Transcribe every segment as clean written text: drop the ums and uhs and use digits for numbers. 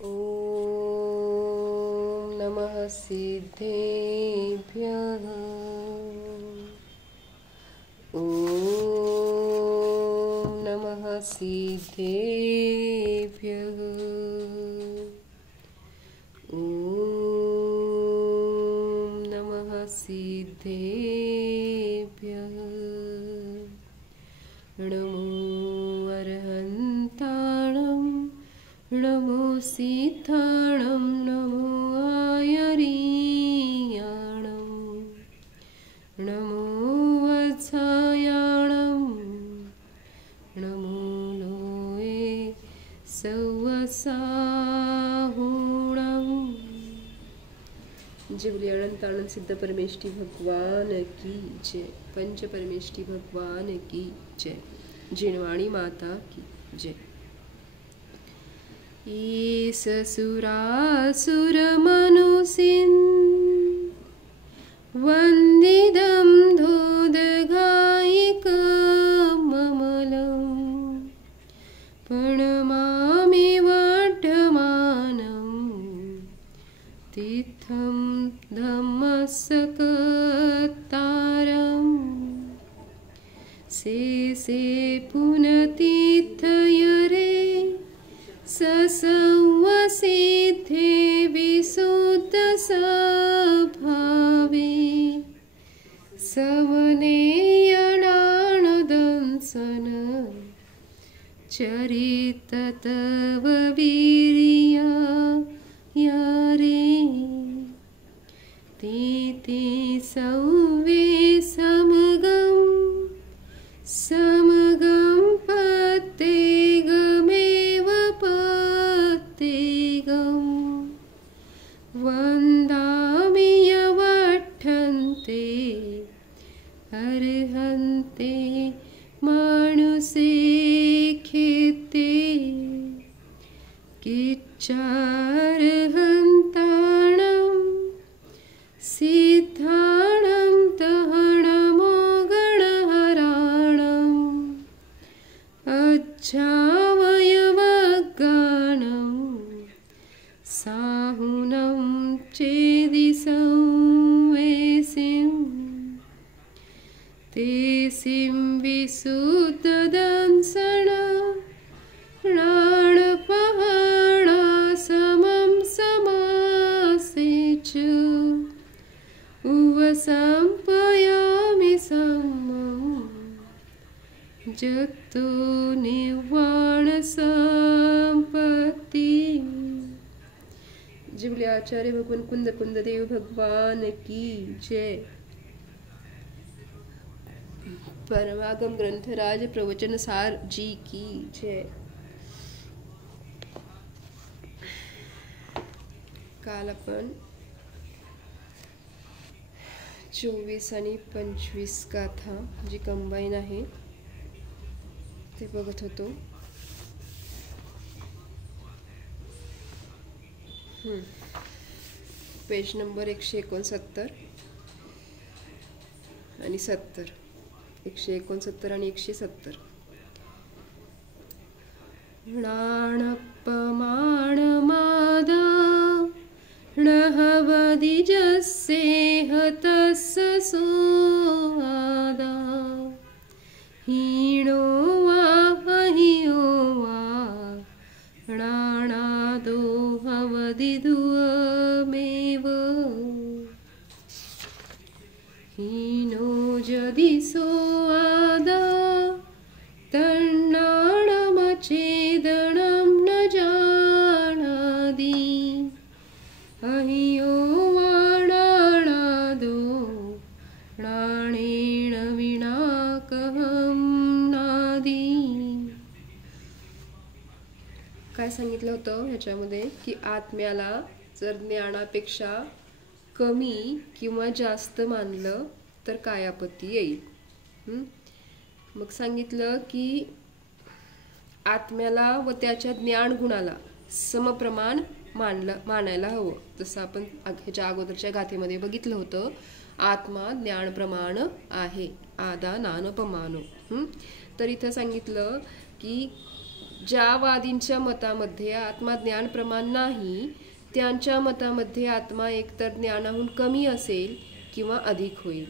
ॐ नमः सिद्धेभ्यः। ॐ नमः सिद्धेभ्यः। ॐ नमः सिद्धेभ्यः। नमो अर्हन्ताणं नमो सिद्धाणं नमो आयरीयाणं नमो वत्सायाणं नमो लोये सवसाहुणं। जय बोलिए अनंत आनंद सिद्ध परमेष्टि भगवान की जय। पंच परमेष्टि भगवान की जय। जिनवाणी माता की जय। ईश सुरासुरमनुसिन् वन्दितं धोदघायिकममलं प्रणमामि वर्धमानं तीर्थं धम्मसकतारम् से पुनतीर्थयरे ससंवसिद्धे विशुद्धस्वभावे समनेयनानदंसन चरिततव वीर्या यारे ते संवे समगं पत्तेगमेव पत्तेगं वन्दामि यवठन्ते अर्हन्ते मानुषे खेते किच्चार्हन्ताणं सिद्धाणं दहनमोगणहराणम् अच्छावयवगानं साहुनं चेदि संवेसिं तेसिं विशुद्धदंसन प्राणपहाणा समं समासे च उवसंपयामि सम्मं जतो निर्वाण संपत्ति। जय बोलिए आचार्य भगवान कुंद कुंद देव भगवान की जय। परमागम ग्रंथराज प्रवचन सार जी की जय। काल आपण 24 आणि 25 गाथा जी कंबाईन आहे ते बघत होतो। पेज नंबर 169 आणि 70, 169 आणि 170। नाणपमाणमाद नहवदिजस्येह तस्य सोआदा हीनो वा हियो वा नाणादो हवदिदुमेव हीनो यदि सोआदा तन्नाणमचेदनं न जानाति अहियो वा नाणादो प्राणेन विना कहं नादी। काय सांगितलं होतं ह्याच्यामध्ये की आत्म्याला जर ज्ञानापेक्षा कमी किंवा जास्त मानलं तर काय आपत्ती येईल। मग सांगितलं की आत्म्याला व त्याच्या ज्ञान गुणाला समप्रमाण मानायला हवं। जसं आपण ह्याच्या अगोदरच्या गाथेमध्ये बघितलं होतं, आत्मा ज्ञान प्रमाण आहे, आदा नानपमानो। तर इथं सांगितलं की ज्या वादींच्या मतामध्ये आत्मा ज्ञान प्रमाण नाही, त्यांच्या मतामध्ये आत्मा एकतर ज्ञानाहून कमी असेल किंवा अधिक होईल.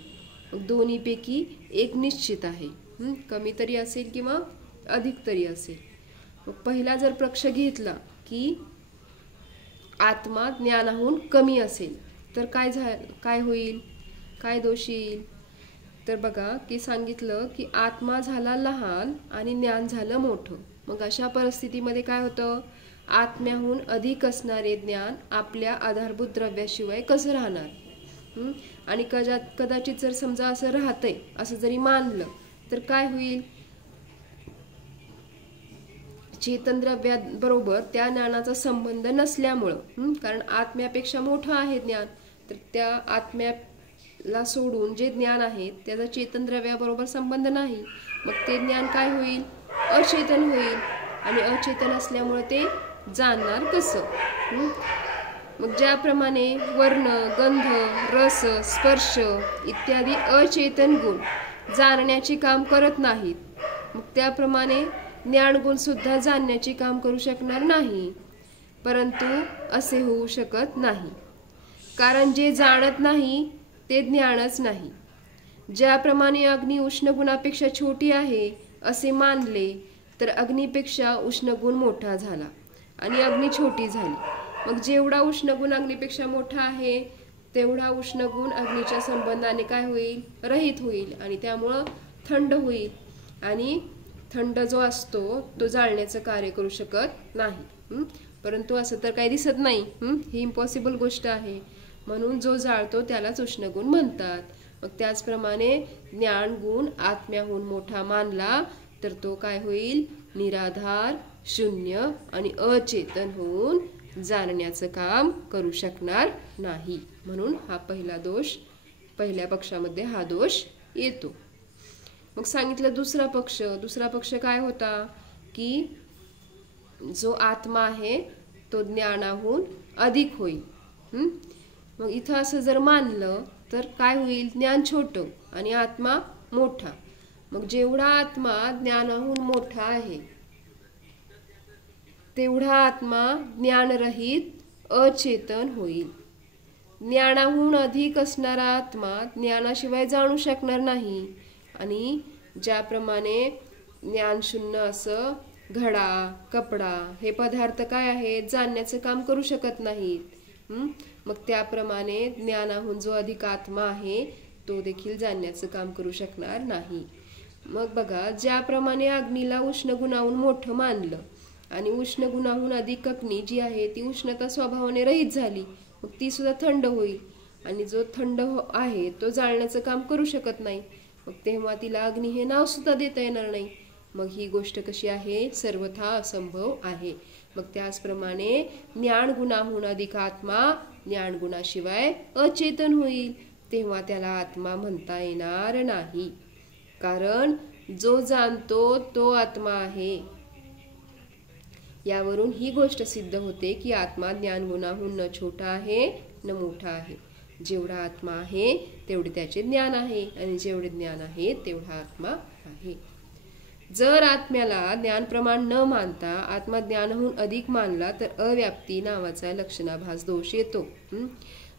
मग दोन्हीपैकी एक निश्चित आहे. कमी तरी असेल किंवा अधिक तरी असेल. मग पहिला जर पक्ष घेतला की आत्मा ज्ञानाहून कमी असेल तर काय होईल, काय दोष येईल. तर बघा की सांगितलं की आत्मा झाला लहान आणि ज्ञान झालं मोठं. मग अशा परिस्थितीमध्ये काय होतं, आत्म्याहून अधिक असणारे ज्ञान आपल्या आधारभूत द्रव्याशिवाय कसं राहणार. आणि कदाचित जर समजा असं राहतंय असं जरी मानलं तर काय होईल, चेतन द्रव्याबरोबर त्या ज्ञानाचा संबंध नसल्यामुळं, कारण आत्म्यापेक्षा मोठं आहे ज्ञान, तर त्या आत्म्याला सोडून जे ज्ञान आहे त्याचा चेतन द्रव्याबरोबर संबंध नाही. मग ते ज्ञान काय होईल, अचेतन होईल. आणि अचेतन असल्यामुळे ते जाणणार कसं. मग ज्याप्रमाणे वर्ण, गंध, रस, स्पर्श इत्यादी अचेतन गुण जाणण्याचे काम करत नाहीत, मग त्याप्रमाणे ज्ञानगुण सुद्धा जाणण्याचे काम करू शकणार नाही. परंतु असे होऊ शकत नाही, कारण जे जाणत नाही ते ज्ञानच नाही. ज्याप्रमाणे अग्नी उष्ण गुणापेक्षा छोटी आहे असे मानले तर अग्नीपेक्षा उष्णगुण मोठा झाला आणि अग्नी छोटी झाली. मग जेवढा उष्णगुण अग्नीपेक्षा मोठा आहे तेवढा उष्णगुण अग्नीच्या संबंधाने काय होईल, रहित होईल आणि त्यामुळं थंड होईल. आणि थंड जो असतो तो जाळण्याचं कार्य करू शकत नाही. परंतु असं तर काही दिसत नाही, ही इम्पॉसिबल गोष्ट आहे. म्हणून जो जाळतो त्यालाच उष्णगुण म्हणतात. मग त्याचप्रमाणे ज्ञान गुण आत्म्याहून मोठा मानला तर तो काय होईल, निराधार, शून्य आणि अचेतन होऊन जाणण्याचं काम करू शकणार नाही. म्हणून हा पहिला दोष, पहिल्या पक्षामध्ये हा दोष येतो. मग सांगितलं दुसरा पक्ष काय होता की जो आत्मा आहे तो ज्ञानाहून अधिक होईल. मग इथं असं जर मानलं तर काय होईल, ज्ञान छोटं आणि आत्मा मोठा. मग जेवढा आत्मा ज्ञानाहून मोठा आहे तेवढा आत्मा ज्ञानरहित अचेतन होईल. ज्ञानाहून अधिक असणारा आत्मा ज्ञानाशिवाय जाणू शकणार नाही. आणि ज्याप्रमाणे ज्ञानशून्य असं घडा, कपडा हे पदार्थ काय आहेत, जाणण्याचं काम करू शकत नाहीत. मग त्याप्रमाणे ज्ञानाहून जो अधिक आत्मा आहे तो देखील जाणण्याचं काम करू शकणार नाही. मग बघा, ज्याप्रमाणे अग्नीला उष्ण गुणाहून मोठं मानलं आणि उष्ण गुणाहून अधिक अग्नी जी आहे ती उष्णता स्वभावाने रहित झाली, मग ती सुद्धा थंड होईल. आणि जो थंड आहे तो जाळण्याचं काम करू शकत नाही, मग तेव्हा तिला अग्नी हे नाव सुद्धा देता येणार नाही. मग ही गोष्ट कशी आहे, सर्वथा असंभव आहे. मग त्याचप्रमाणे ज्ञान गुणाहून अधिक आत्मा ज्ञान गुणाशिवाय अचेतन होईल, तेव्हा त्याला आत्मा म्हणता येणार नाही. कारण जो जाणतो तो आत्मा आहे. यावरून ही गोष्ट सिद्ध होते की आत्मा ज्ञान गुणाहून न छोटा आहे न मोठा आहे. जेवढा आत्मा आहे तेवढे त्याचे ज्ञान आहे आणि जेवढे ज्ञान आहे तेवढा आत्मा आहे. जर आत्म्याला ज्ञान प्रमाण न मानता आत्मा ज्ञानाहून अधिक मानला तर अव्याप्ती नावाचा लक्षणाभास दोष येतो.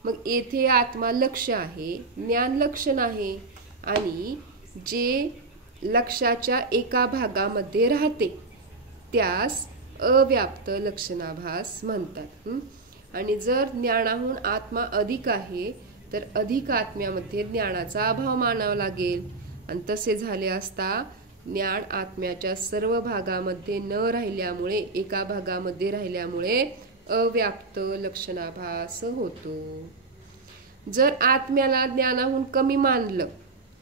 मग येथे आत्मा लक्ष आहे, ज्ञान लक्षण आहे आणि जे लक्षाच्या एका भागामध्ये राहते त्यास अव्याप्त लक्षणाभास म्हणतात. आणि जर ज्ञानाहून आत्मा अधिक आहे तर अधिक आत्म्यामध्ये ज्ञानाचा अभाव मानावा लागेल. आणि तसे झाले असता ज्ञान आत्म्याच्या सर्व भागामध्ये न राहिल्यामुळे एका भागामध्ये राहिल्यामुळे अव्याप्त लक्षणाभास होतो. जर आत्म्याला ज्ञानाहून कमी मानलं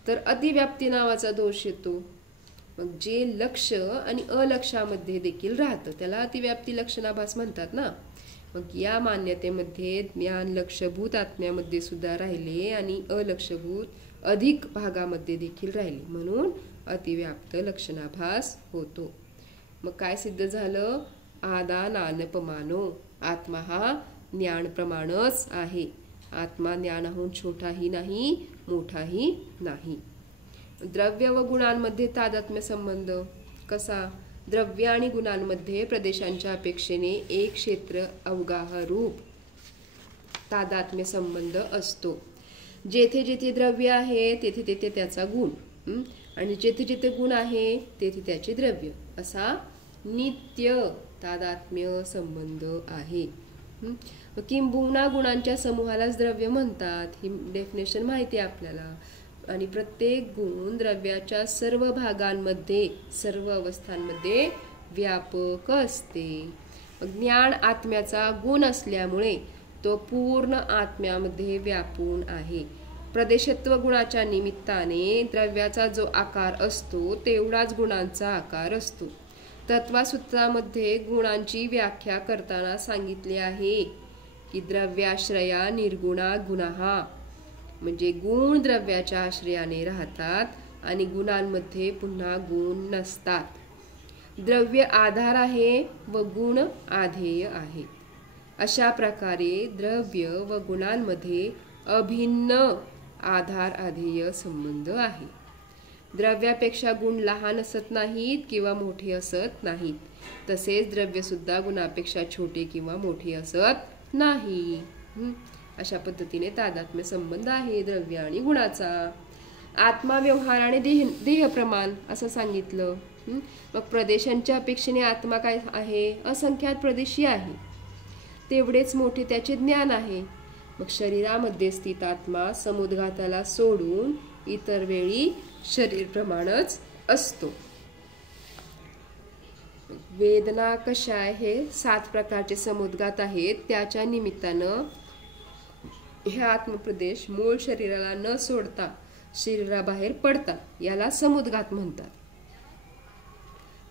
तर अतिव्याप्ती नावाचा दोष येतो. मग जे लक्ष आणि अलक्षामध्ये देखील राहतं त्याला अतिव्याप्ती लक्षणाभास म्हणतात ना. मग या मान्यतेमध्ये ज्ञान लक्षभूत आत्म्यामध्ये सुद्धा राहिले आणि अलक्षभूत अधिक भागामध्ये देखील राहिले, म्हणून अतिव्याप्त लक्षणाभास होतो. मग काय सिद्ध झालं, आदानानपमानो, आत्मा हा ज्ञान प्रमाणच आहे. आत्मा ज्ञानाहून छोटाही नाही मोठाही नाही. द्रव्य व गुणांमध्ये तादात्म्य संबंध कसा, द्रव्य आणि गुणांमध्ये प्रदेशांच्या अपेक्षेने एक क्षेत्र अवगाह रूप तादात्म्य संबंध असतो. जेथे जेथे द्रव्य आहे तेथे तेथे त्याचा गुण, आणि जेथे जेथे गुण आहे तेथे त्याचे द्रव्य, असा नित्य तादात्म्य संबंध आहे. किंबहुना गुणांच्या समूहालाच द्रव्य म्हणतात, ही डेफिनेशन माहिती आहे आपल्याला. आणि प्रत्येक गुण द्रव्याच्या सर्व भागांमध्ये सर्व अवस्थांमध्ये व्यापक असते. ज्ञान आत्म्याचा गुण असल्यामुळे तो पूर्ण आत्म्यामध्ये व्यापून आहे. प्रदेशत्व गुणाच्या निमित्ताने द्रव्याचा जो आकार असतो तेवढाच गुणांचा आकार असतो. तत्वसूत्रामध्ये गुणांची व्याख्या करताना सांगितले आहे की द्रव्याश्रया निर्गुणा गुणाः, म्हणजे गुण द्रव्याच्या आश्रयाने राहतात आणि गुणांमध्ये पुन्हा गुण नसतात. द्रव्य आधार आहे व गुण आधेय आहे. अशा प्रकारे द्रव्य व गुणांमध्ये अभिन्न आधार आधेय संबंध आहे. द्रव्यापेक्षा गुण लहान असत नाहीत किंवा मोठे असत नाहीत, तसेच द्रव्य सुद्धा गुणापेक्षा छोटे किंवा मोठे असत नाही. अशा पद्धतीने तादात्म्य संबंध आहे द्रव्य आणि गुणाचा. आत्मा, व्यवहार आणि देह प्रमाण असं सांगितलं. मग प्रदेशांच्या अपेक्षेने आत्मा काय आहे? असंख्यात प्रदेशी आहे, तेवढेच मोठे त्याचे ज्ञान आहे. मग शरीरामध्ये स्थित आत्मा समुद्घाताला सोडून इतर वेळी शरीर प्रमाणच असतो. वेदना, कषाय हे 7 प्रकारचे समुद्घात आहेत. त्याच्या निमित्तानं हे आत्मप्रदेश मूळ शरीराला न सोडता शरीराबाहेर पडतात, याला समुद्घात म्हणतात.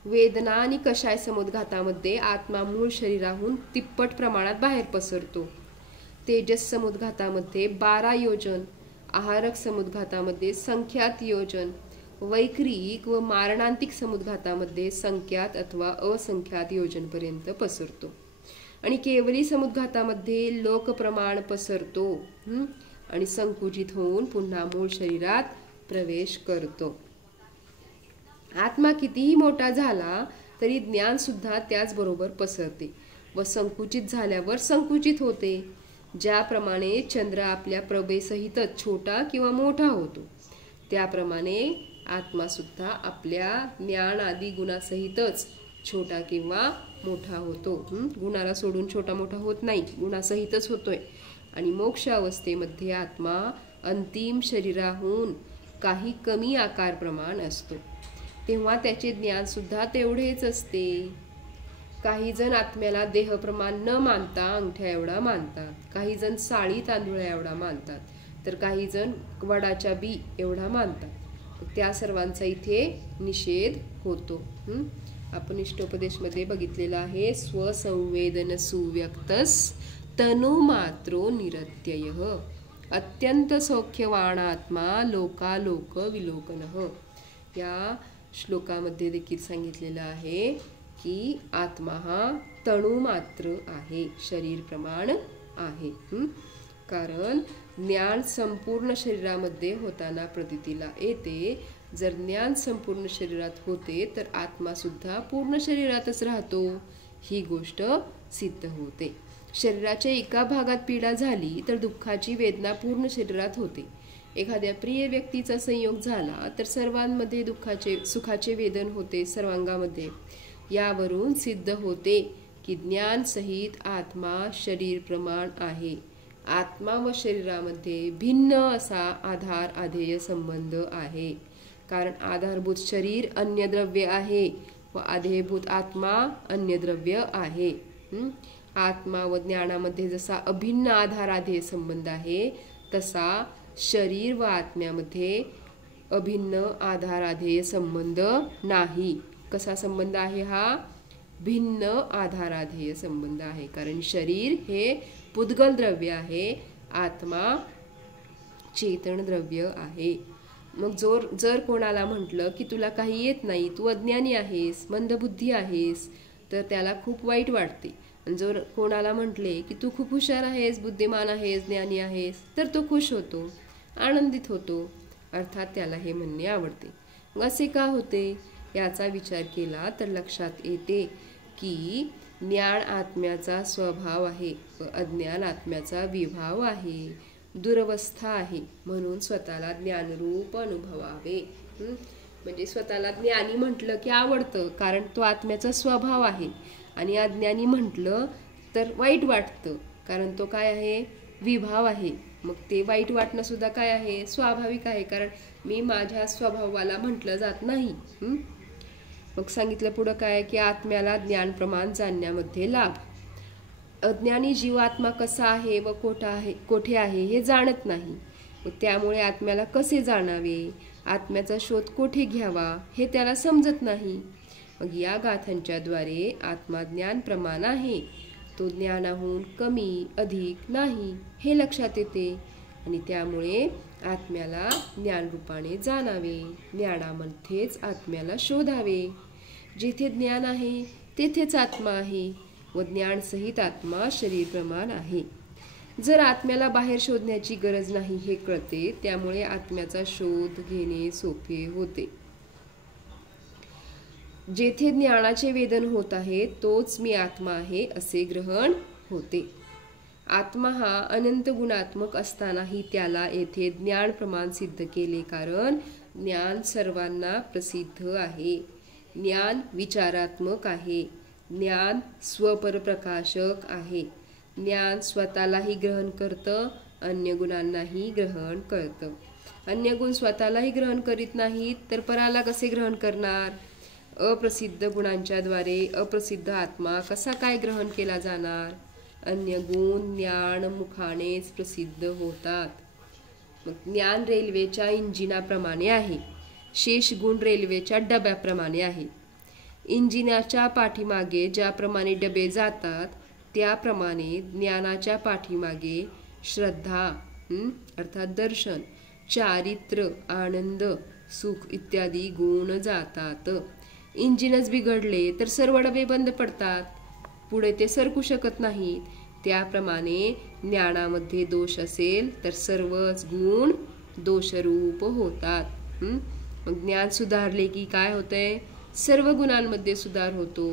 वेदना आणि कषाय समुद्घातामध्ये आत्मा मूळ शरीराहून तिप्पट प्रमाणात बाहेर पसरतो. तेजस समुद्घातामध्ये 12 योजन, आहारक समुद्घातामध्ये संख्यात योजन, वैक्रिक व मारणांतिक समुद्घातामध्ये संख्यात अथवा असंख्यात योजनपर्यंत पसरतो. आणि केवली समुद्घातामध्ये लोकप्रमाण पसरतो आणि संकुचित होऊन पुन्हा मूळ शरीरात प्रवेश करतो. आत्मा कितीही मोठा झाला तरी ज्ञान सुद्धा त्याचबरोबर पसरते व संकुचित झाल्यावर संकुचित होते. ज्याप्रमाणे चंद्र आपल्या प्रभेसहितच छोटा किंवा मोठा होतो, त्याप्रमाणे आत्मा सुद्धा आपल्या ज्ञान आदी गुणासहितच छोटा किंवा मोठा होतो. गुणाला सोडून छोटा मोठा होत नाही, गुणासहितच होतोय. आणि मोक्ष अवस्थेमध्ये आत्मा अंतिम शरीराहून काही कमी आकार प्रमाण असतो, तेव्हा त्याचे ज्ञान सुद्धा तेवढेच असते. काही जण आत्म्याला देह प्रमाण न मानता अंगठ्या एवढा मानतात, काही जण साळी तांदुळा एवढा मानतात, तर काही जण वडाच्या बी एवढा मानतात. त्या सर्वांचा इथे निषेध होतो. आपण इष्टोपदेशमध्ये बघितलेलं आहे, स्वसंवेदन सुव्यक्तस तनुमात्रो निरत्ययः अत्यंत सौख्यवाणात्मा लोकालोक विलोकनः. या श्लोकामध्ये देखील सांगितलेलं आहे की आत्मा हा तणुमात्र आहे, शरीर प्रमाण आहे. कारण ज्ञान संपूर्ण शरीरामध्ये होताना प्रतीतीला येते. जर ज्ञान संपूर्ण शरीरात होते तर आत्मा सुद्धा पूर्ण शरीरातच राहतो, ही गोष्ट सिद्ध होते. शरीराच्या एका भागात पीडा झाली तर दुःखाची वेदना पूर्ण शरीरात होते. एखाद्या प्रिय व्यक्तीचा संयोग झाला तर सर्वांमध्ये सुखाचे वेदन होते, सर्वांगामध्ये. यावरून सिद्ध होते की ज्ञान सहित आत्मा शरीर प्रमाण आहे. आत्मा व शरीरामध्ये भिन्न असा आधार आधेय संबंध आहे. कारण आधारभूत शरीर अन्य द्रव्य आहे व आधेयभूत आत्मा अन्य द्रव्य आहे. आत्मा व ज्ञानामध्ये जसा अभिन्न आधार आधेय संबंध आहे, तसा शरीर व आत्म्यामध्ये अभिन्न आधार आधेय संबंध नाही. कसा संबंध आहे हा? भिन्न आधाराधेय संबंध आहे. कारण शरीर हे पुद्गल द्रव्य आहे, आत्मा चेतन द्रव्य आहे. मग जर कोणाला म्हटलं की तुला काही येत नाही, तू अज्ञानी आहेस, मंदबुद्धी आहेस, तर त्याला खूप वाईट वाटते. आणि जर कोणाला म्हटले की तू खूप हुशार आहेस, बुद्धिमान आहेस, ज्ञानी आहेस, तर तो खुश होतो, आनंदित होतो. अर्थात त्याला हे म्हणणे आवडते. मग असे का होते? याचा विचार केला तर लक्षात येते की ज्ञान आत्म्याचा स्वभाव आहे व अज्ञान आत्म्याचा विभाव आहे, दुरवस्था आहे. म्हणून स्वतःला ज्ञानरूप अनुभवावे. म्हणजे स्वतःला ज्ञानी म्हटलं की आवडतं, कारण तो आत्म्याचा स्वभाव आहे. आणि अज्ञानी म्हटलं तर वाईट वाटतं, कारण तो काय आहे, विभाव आहे. मग ते वाईट वाटणं सुद्धा काय आहे, स्वाभाविक आहे, कारण मी माझ्या स्वभावाला म्हटलं जात नाही. मग सांगितलं पुढं काय की आत्म्याला ज्ञान प्रमाण जाणण्यामध्ये लाभ. अज्ञानी जीवात्मा कसा आहे व कोठे आहे हे जाणत नाही. मग त्यामुळे आत्म्याला कसे जाणावे, आत्म्याचा शोध कोठे घ्यावा हे त्याला समजत नाही. मग या गाथांच्या द्वारे आत्मा ज्ञान प्रमाण आहे, तो ज्ञानाहून कमी अधिक नाही हे लक्षात येते. आणि त्यामुळे आत्म्याला ज्ञानरूपाने जाणावे, ज्ञानामध्येच आत्म्याला शोधावे. जिथे ज्ञान आहे तेथेच आत्मा आहे व ज्ञानसहित आत्मा शरीर प्रमाण आहे. जर आत्म्याला बाहेर शोधण्याची गरज नाही हे कळते, त्यामुळे आत्म्याचा शोध घेणे सोपे होते. जेथे ज्ञानाचे वेदन होत आहे तोच मी आत्मा आहे असे ग्रहण होते. आत्मा हा अनंत गुणात्मक असतानाही त्याला येथे ज्ञान प्रमाण सिद्ध केले, कारण ज्ञान सर्वांना प्रसिद्ध आहे. ज्ञान विचारात्मक आहे. ज्ञान स्वपरप्रकाशक आहे. ज्ञान स्वतःलाही ग्रहण करतं, अन्य गुणांनाही ग्रहण करतं. अन्य गुण स्वतःलाही ग्रहण करीत नाहीत तर पराला कसे ग्रहण करणार. अप्रसिद्ध गुणांच्या द्वारे अप्रसिद्ध आत्मा कसा काय ग्रहण केला जाणार. अन्य गुण ज्ञान मुखानेच प्रसिद्ध होतात. मग ज्ञान रेल्वेच्या इंजिनाप्रमाणे आहे, शेष गुण रेल्वेच्या डब्याप्रमाणे आहे. इंजिनाच्या पाठीमागे ज्याप्रमाणे डबे जातात त्याप्रमाणे ज्ञानाच्या पाठीमागे श्रद्धा अर्थात दर्शन, चारित्र्य, आनंद, सुख इत्यादी गुण जातात. इंजिनच बिघडले तर सर्व डबे बंद पडतात, पुढे ते सरकू शकत नाहीत. त्याप्रमाणे ज्ञानामध्ये दोष असेल तर सर्वच गुण दोषरूप होतात. मग ज्ञान सुधारले की काय होतंय, सर्व गुणांमध्ये सुधार होतो.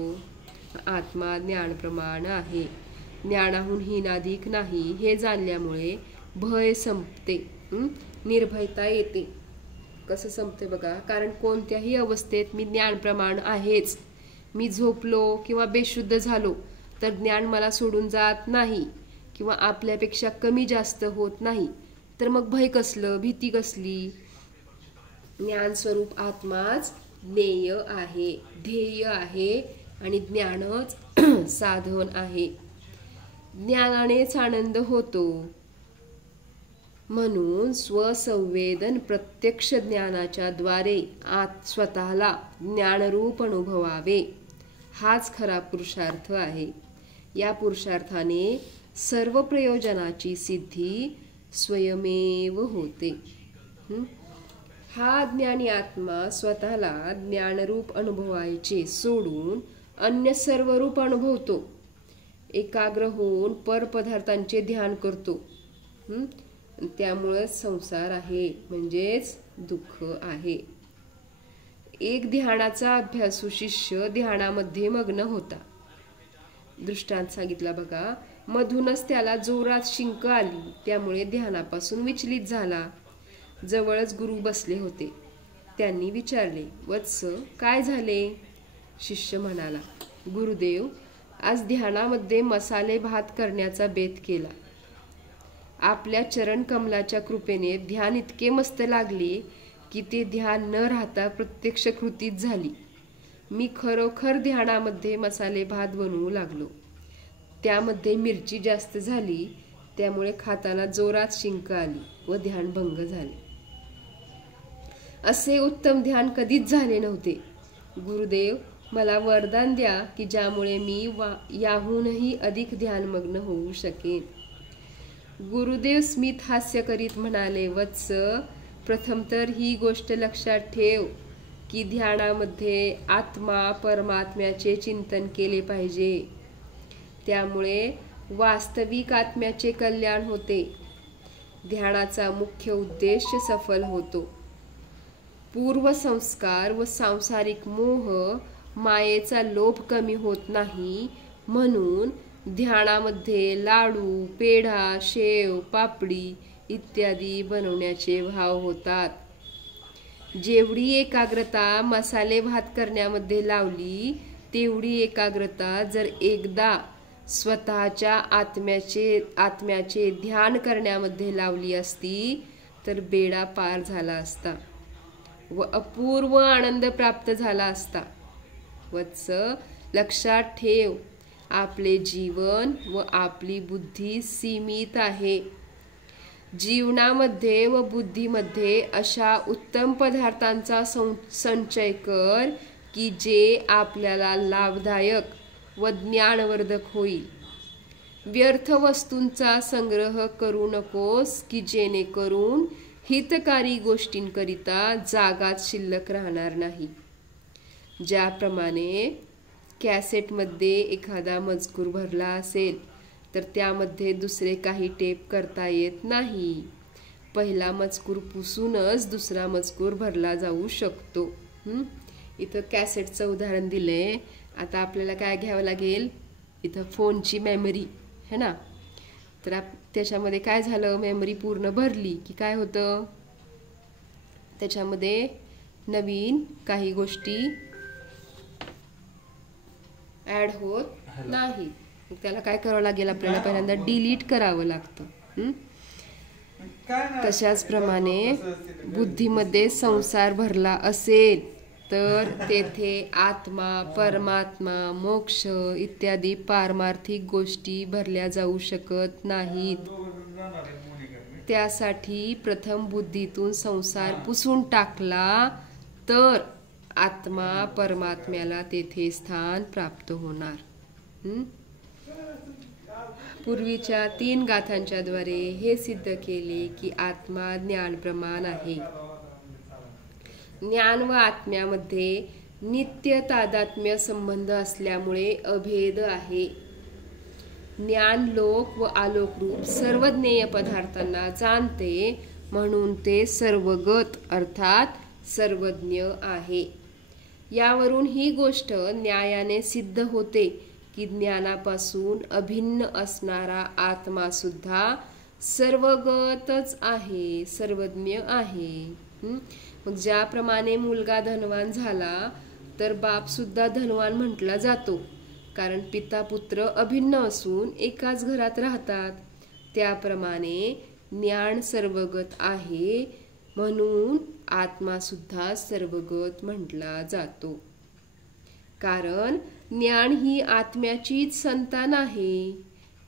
आत्मा ज्ञान प्रमाण आहे, ज्ञानाहून हीनाधिक नाही हे जाणल्यामुळे भय संपते, निर्भयता येते. कसं संपते बघा, कारण कोणत्याही अवस्थेत मी ज्ञान प्रमाण आहेच. मी झोपलो किंवा बेशुद्ध झालो तर ज्ञान मला सोडून जात नाही किंवा आपल्यापेक्षा कमी जास्त होत नाही, तर मग भय कसलं, भीती कसली. ज्ञान स्वरूप आत्माच ज्ञेय आहे, ध्येय आहे आणि ज्ञानच साधन आहे. ज्ञानानेच आनंद होतो. म्हणून स्वसंवेदन प्रत्यक्ष ज्ञानाच्या द्वारे स्वतःला ज्ञानरूप अनुभवावे, हाच खरा पुरुषार्थ आहे. या पुरुषार्थाने सर्व प्रयोजनाची सिद्धी स्वयमेव होते. हा ज्ञानी आत्मा स्वतःला ज्ञानरूप अनुभवायचे सोडून अन्य सर्व रूप अनुभवतो. एकाग्र होऊन परपदार्थांचे ध्यान करतो. त्यामुळे संसार आहे, म्हणजेच दुःख आहे. एक ध्यानाचा अभ्यासू शिष्य ध्यानामध्ये मग्न होता. दृष्टांत सांगितला बघा. मधूनच त्याला जोरात शिंक आली, त्यामुळे ध्यानापासून विचलित झाला. जवळच गुरु बसले होते. त्यांनी विचारले, वत्स काय झाले. शिष्य म्हणाला, गुरुदेव, आज ध्यानामध्ये मसाले भात करण्याचा बेत केला. आपल्या चरण कमलाच्या कृपेने ध्यान इतके मस्त लागले की ते ध्यान न राहता प्रत्यक्ष कृतीच झाली. मी खरोखर ध्यानामध्ये मसाले भात बनवू लागलो. त्यामध्ये मिरची जास्त झाली, त्यामुळे खाताना जोरात शिंक आली व ध्यान भंग झाले. असे उत्तम ध्यान कधीच झाले नव्हते. गुरुदेव, मला वरदान द्या की ज्यामुळे मी याहूनही अधिक ध्यानमग्न होऊ शकेन. गुरुदेव स्मित हास्य करीत म्हणाले, वत्स, प्रथम तर ही गोष्ट लक्षात ठेव की ध्यानामध्ये आत्मा परमात्म्याचे चिंतन केले पाहिजे. त्यामुळे वास्तविक आत्म्याचे कल्याण होते. ध्यानाचा मुख्य उद्देश सफल होतो. पूर्वसंस्कार व सांसारिक मोह मायेचा लोभ कमी होत नाही, म्हणून ध्यानामध्ये लाडू, पेढा, शेव, पापडी इत्यादी बनवण्याचे भाव होतात. जेवढी एकाग्रता मसाले भात करण्यामध्ये लावली, तेवढी एकाग्रता जर एकदा स्वतःच्या आत्म्याचे ध्यान करण्यामध्ये लावली असती तर बेडा पार झाला असता व अपूर्व आनंद प्राप्त झाला असता. वत्स, लक्षात ठेव, आपले जीवन व आपली बुद्धी सीमित आहे. जीवनामध्ये व बुद्धीमध्ये अशा उत्तम पदार्थांचा संचय कर की जे आपल्याला लाभदायक व ज्ञानवर्धक होईल. व्यर्थ वस्तूंचा संग्रह करू नकोस की जेणेकरून हितकारी गोष्टींकरिता जागाच शिल्लक राहणार नाही. ज्याप्रमाणे कॅसेटमध्ये एखादा मजकूर भरला असेल तर त्यामध्ये दुसरे काही टेप करता येत नाही. पहिला मजकूर पुसूनच दुसरा मजकूर भरला जाऊ शकतो. इथं कॅसेटचं उदाहरण दिलंय. आता आपल्याला काय घ्यावं लागेल, इथं फोनची मेमरी है ना, तर त्याच्यामध्ये काय झालं, मेमरी पूर्ण भरली की काय होतं, त्याच्यामध्ये नवीन काही गोष्टी ऍड होत नाही. त्याला काय करावं लागेल, आपल्याला पहिल्यांदा डिलीट करावं लागतं. तशाच प्रमाणे बुद्धीमध्ये संसार भरला असेल तर तेथे आत्मा, परमात्मा, मोक्ष इत्यादी पारमार्थिक गोष्टी भरल्या जाऊ शकत नाहीत. त्यासाठी प्रथम बुद्धीतून संसार पुसून टाकला तर आत्मा परमात्म्याला तेथे स्थान प्राप्त होणार. पूर्वीच्या 3 गाथांच्या द्वारे हे सिद्ध केले की आत्मा ज्ञान प्रमाण आहे. ज्ञान व आत्म्यामध्ये नित्य तादात्म्य संबंध असल्यामुळे अभेद आहे. ज्ञान लोक व आलोक रूप सर्व ज्ञेय पदार्थांना जाणते, म्हणून ते सर्वगत अर्थात सर्वज्ञ आहे. यावरून ही गोष्ट न्यायाने सिद्ध होते की ज्ञानापासून अभिन्न असणारा आत्मा सुद्धा सर्वगतच आहे, सर्वज्ञ आहे. मग ज्याप्रमाणे मुलगा धनवान झाला तर बाप सुद्धा धनवान म्हटला जातो, कारण पिता पुत्र अभिन्न असून एकाच घरात राहतात. त्याप्रमाणे ज्ञान सर्वगत आहे, म्हणून आत्मा सुद्धा सर्वगत म्हटला जातो. कारण ज्ञान ही आत्म्याचीच संतान आहे.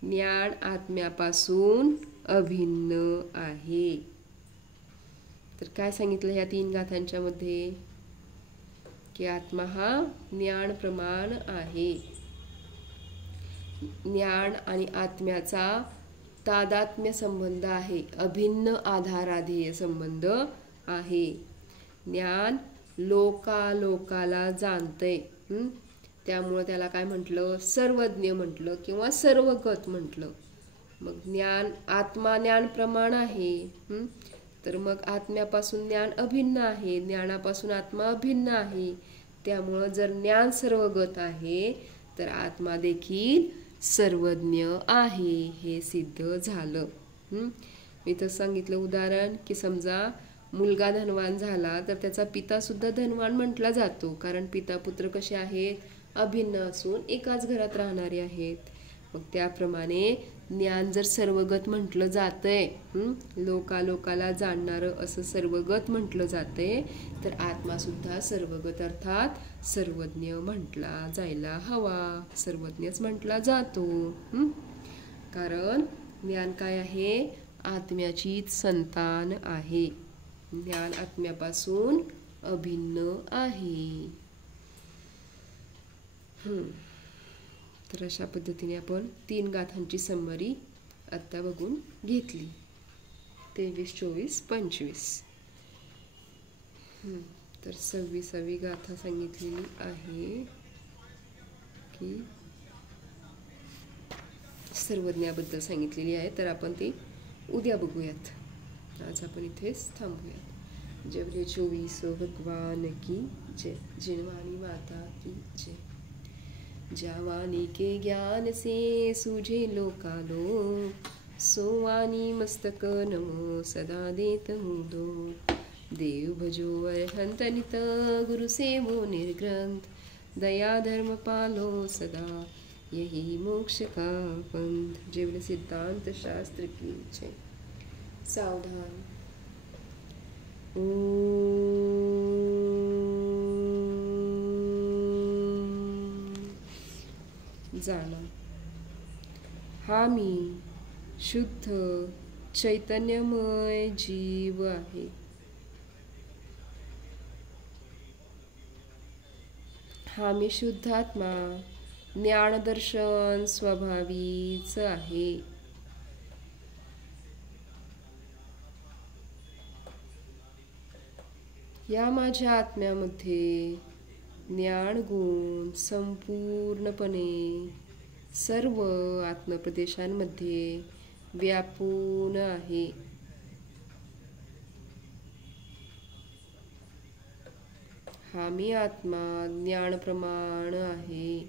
ज्ञान आत्म्यापासून अभिन्न आहे. तर काय सांगितलं ह्या 3 गाथांच्या मध्ये, की आत्मा हा ज्ञान प्रमाण आहे. ज्ञान आणि आत्म्याचा तादात्म्य संबंध आहे, अभिन्न आधाराधेय संबंध आहे. ज्ञान लोकाला जाणतंय, त्यामुळे त्याला काय म्हटलं, सर्वज्ञ म्हटलं किंवा सर्वगत म्हटलं. मग ज्ञान, आत्मा ज्ञान प्रमाण आहे, तर मग आत्म्यापासून ज्ञान अभिन्न आहे, ज्ञानापासून आत्मा अभिन्न आहे. त्यामुळं जर ज्ञान सर्वगत आहे तर आत्मा देखील सर्वज्ञ आहे, हे सिद्ध झालं. मी तर सांगितलं उदाहरण की समजा मुलगा धनवान झाला तर त्याचा पिता सुद्धा धनवान म्हटला जातो, कारण पिता पुत्र कसे आहेत, अभिन्न असून एकाच घरात राहणारे आहेत. मग त्याप्रमाणे ज्ञान जर सर्वगत म्हटलं जातंय, लोकाला जाणणारं असं सर्वगत म्हटलं जातंय, तर आत्मा सुद्धा सर्वगत अर्थात सर्वज्ञ म्हटला जायला हवा, सर्वज्ञच म्हटला जातो. कारण ज्ञान काय आहे, आत्म्याचीच संतान आहे. ज्ञान आत्म्यापासून अभिन्न आहे. तर अशा पद्धतीने आपण 3 गाथांची समरी आता बघून घेतली, 23, 24, 25. तर 26वी गाथा सांगितलेली आहे की सर्वज्ञाबद्दल सांगितलेली आहे. तर आपण ती उद्या बघूयात. आज आपण इथेच थांबूयात. जय बोले 24 भगवान की जय। जिनवानी माता की जय। जावानी के ज्ञान से सूझे लोकालोक, सोवानी मस्तक नमो सदा देत हूँ दो। देव भजो अरहंत नित, गुरु सेवो निर्ग्रंथ, दया धर्म पालो सदा, यही मोक्ष का पंथ। जय बोले सिद्धांत शास्त्र की जय। सावधान। जाणा, हा मी शुद्ध चैतन्यमय जीव आहे। हा मी शुद्धात्मा ज्ञानदर्शन स्वभावीच आहे। या माझ्या आत्म्यामध्ये ज्ञान गुण संपूर्णपणे सर्व आत्मप्रदेशांमध्ये व्यापून आहे। हा मी आत्मा ज्ञानप्रमाण आहे।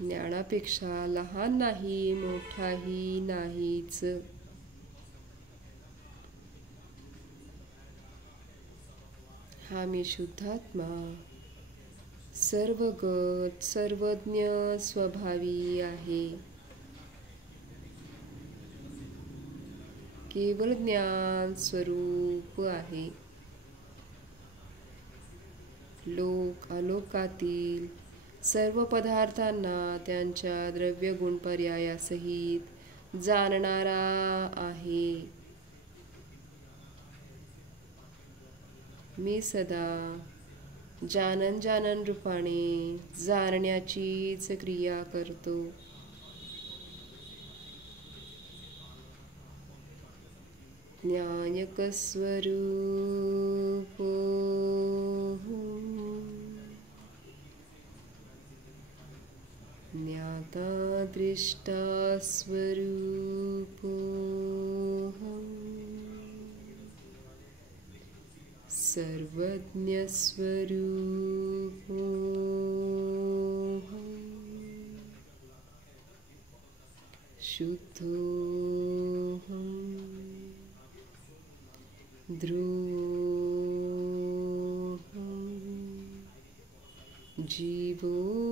ज्ञानापेक्षा लहान नाही, मोठाही नाहीच। हा मी शुद्धात्मा सर्वगत सर्वज्ञ स्वभावी आहे। केवळ ज्ञान स्वरूप आहे। लोक अलोकातील सर्व पदार्थांना त्यांच्या द्रव्यगुण पर्यायासहित जाणणारा आहे। मी सदा जानन जानन रूपाने जाणण्याचीच क्रिया करतो। ज्ञायक स्वरूपो ज्ञाता दृष्टा स्वरूपो सर्वज्ञ स्वरूपो शुद्धोऽहं ध्रुवोऽहं जीवोऽहम्।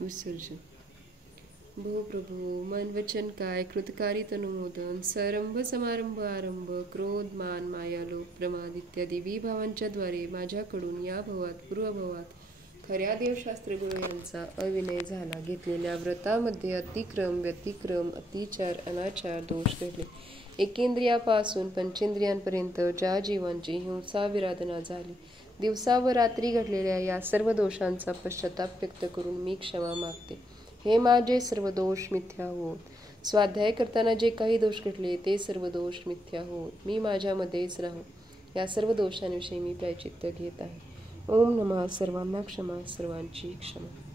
विसर्जन। भो प्रभु मन वचन काय कृतकारी तनुमोदन, सरंभ समारंभ आरंभ, क्रोध मान माया लोभ प्रमाद इत्यादी विभावांच्या द्वारे माझ्याकडून या भवात पूर्वभवात खऱ्या देवशास्त्र गुरु यांचा अविनय झाला। घेतलेल्या व्रतामध्ये अतिक्रम व्यतिक्रम अतिचार अनाचार दोष घडले। एकेंद्रियापासून पंचेंद्रियांपर्यंत ज्या जीवांची हिंसा विराधना झाली, दिवसा व रात्री घडलेल्या या सर्व दोषांचा पश्चाताप व्यक्त करून मी क्षमा मागते। हे माझे सर्व दोष मिथ्या होत। स्वाध्याय करताना जे काही दोष घडले ते सर्व दोष मिथ्या होत। मी माझ्यामध्येच राहून या सर्व दोषांविषयी मी प्रायचित्त घेत आहे। ओम नमः। सर्वांना क्षमा, सर्वांची क्षमा।